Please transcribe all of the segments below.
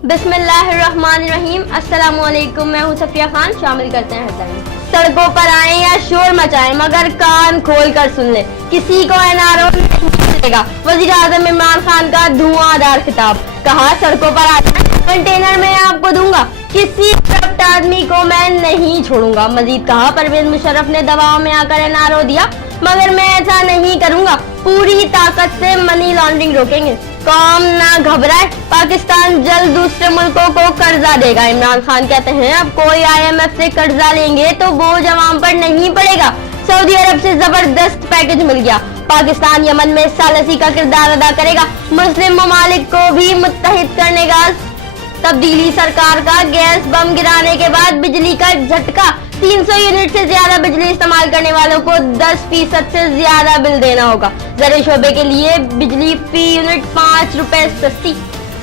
बिस्मिल्लाहिर्रहमानिर्रहीम। अस्सलामुअलैकुम। मैं हूँ सफिया खान। शामिल करते हैं हेडलाइन। सड़कों पर आए या शोर मचाएं मगर कान खोल कर सुन ले, किसी को एनआरओ नहीं मिलेगा। वजीर आजम इमरान खान का धुआंधार खिताब। कहा, सड़कों पर आए कंटेनर में आपको दूंगा, किसी करप्ट आदमी को मैं नहीं छोड़ूंगा। मजीद कहा, परवेज मुशर्रफ ने दबाव में आकर एनआरओ दिया मगर मैं ऐसा नहीं करूंगा, पूरी ताकत से मनी लॉन्ड्रिंग रोकेंगे। कौम ना घबराए, पाकिस्तान जल्द दूसरे मुल्कों को कर्जा देगा। इमरान खान कहते हैं, अब कोई IMF से कर्जा लेंगे तो बोझ अवाम पर नहीं पड़ेगा। सऊदी अरब से जबरदस्त पैकेज मिल गया। पाकिस्तान यमन में सालसी का किरदार अदा करेगा। मुस्लिम ममालिक को भी मुत्तहिद करने का तब्दीली सरकार का। गैस बम गिराने के बाद बिजली का झटका। 300 यूनिट से ज्यादा बिजली इस्तेमाल करने वालों को 10% से ज्यादा बिल देना होगा। ज़र शोबे के लिए बिजली फी यूनिट 5 रुपए सस्ती।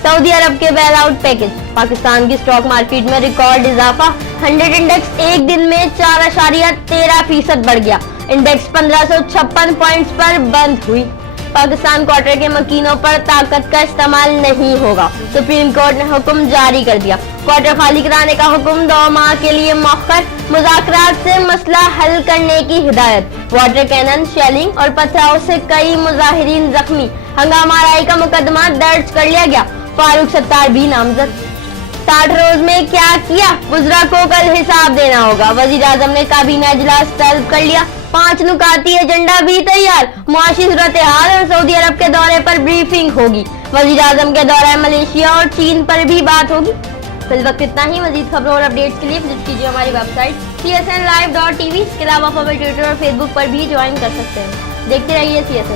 सऊदी अरब के बेल आउट पैकेज। पाकिस्तान की स्टॉक मार्केट में रिकॉर्ड इजाफा। 100 इंडेक्स एक दिन में 4.13% बढ़ गया। इंडेक्स 1556 पॉइंट्स पर बंद हुई। पाकिस्तान क्वार्टर के मकीनों पर ताकत का इस्तेमाल नहीं होगा। सुप्रीम कोर्ट ने हुक्म जारी कर दिया। क्वार्टर खाली कराने का हुक्म 2 माह के लिए मौखर। मुज़ाकरात से मसला हल करने की हिदायत। वाटर कैनन, शेलिंग और पथराव से कई मुजाहिरीन जख्मी। हंगामा आराई का मुकदमा दर्ज कर लिया गया। फारूक सत्तार भी नामजद। 60 रोज में क्या किया, गुजरा को कल हिसाब देना होगा। वजीर आजम ने काबीना इजलास तलब कर लिया। 5 नुकाती एजेंडा भी तैयार। मुआशी सूरत हाल और सऊदी अरब के दौरे पर ब्रीफिंग होगी। वजीर आजम के दौरे मलेशिया और चीन पर भी बात होगी। फिल वक्त इतना ही। मजीद खबरों और अपडेट्स के लिए विजिट कीजिए हमारी वेबसाइट csnlive.tv। इसके अलावा आप हमें ट्विटर और फेसबुक पर भी ज्वाइन कर सकते हैं। देखते रहिए CSN।